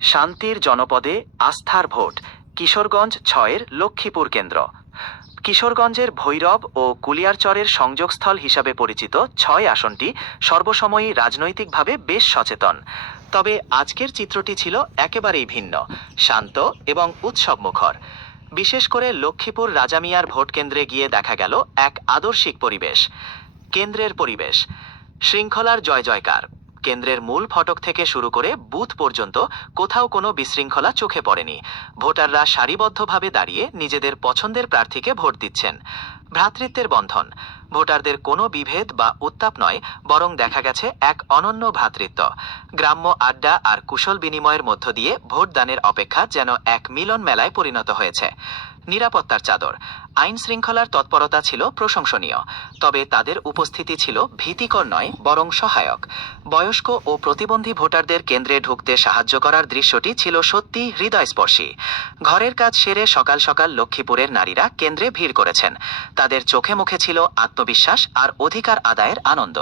শান্তির জনপদে আস্থার ভোট। কিশোরগঞ্জ ৬-এর লক্ষ্মীপুর কেন্দ্র। কিশোরগঞ্জের ভৈরব ও কুলিয়ারচরের সংযোগস্থল হিসাবে পরিচিত ৬ আসনটি সর্বসময়ই রাজনৈতিকভাবে বেশ সচেতন। তবে আজকের চিত্রটি ছিল একেবারেই ভিন্ন, শান্ত এবং উৎসবমুখর। বিশেষ করে লক্ষ্মীপুর রাজামিয়ার ভোট কেন্দ্রে গিয়ে দেখা গেল এক আদর্শিক পরিবেশ। কেন্দ্রের পরিবেশ, শৃঙ্খলার জয় জয়কার। কেন্দ্রের মূল ফটক থেকে শুরু করে বুথ পর্যন্ত কোথাও কোনো বিশৃঙ্খলা চোখে পড়েনি। ভোটাররা সারিবদ্ধভাবে দাঁড়িয়ে নিজেদের পছন্দের প্রার্থীকে ভোট দিচ্ছেন। ভ্রাতৃত্বের বন্ধন, ভোটারদের কোনো বিভেদ বা উত্তাপ নয়, বরং দেখা গেছে এক অনন্য ভ্রাতৃত্ব। গ্রাম্য আড্ডা আর কুশল বিনিময়ের মধ্য দিয়ে ভোটদানের অপেক্ষা যেন এক মিলন মেলায় পরিণত হয়েছে। নিরাপত্তার চাদর, আইন শৃঙ্খলার তৎপরতা ছিল প্রশংসনীয়, তবে তাদের উপস্থিতি ছিল ভীতিকর নয়, বরং সহায়ক। বয়স্ক ও প্রতিবন্ধী ভোটারদের কেন্দ্রে ঢুকতে সাহায্য করার দৃশ্যটি ছিল সত্যি হৃদয়স্পর্শী। ঘরের কাজ সেরে সকাল সকাল লক্ষ্মীপুরের নারীরা কেন্দ্রে ভিড় করেছেন। তাদের চোখে মুখে ছিল আত্মবিশ্বাস আর অধিকার আদায়ের আনন্দ।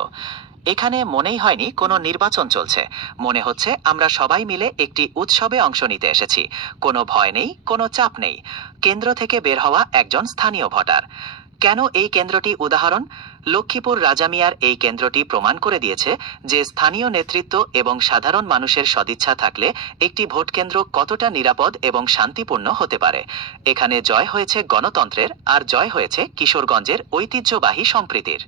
এখানে মনেই হয়নি কোনো নির্বাচন চলছে, মনে হচ্ছে আমরা সবাই মিলে একটি উৎসবে অংশ নিতে এসেছি। কোনো ভয় নেই, কোনো চাপ নেই। কেন্দ্র থেকে বের হওয়া একজন স্থানীয় ভোটার। কেন এই কেন্দ্রটি উদাহরণ? লক্ষ্মীপুর রাজামিয়ার এই কেন্দ্রটি প্রমাণ করে দিয়েছে যে স্থানীয় নেতৃত্ব এবং সাধারণ মানুষের সদিচ্ছা থাকলে একটি ভোট কেন্দ্র কতটা নিরাপদ এবং শান্তিপূর্ণ হতে পারে। এখানে জয় হয়েছে গণতন্ত্রের, আর জয় হয়েছে কিশোরগঞ্জের ঐতিহ্যবাহী সম্প্রীতির।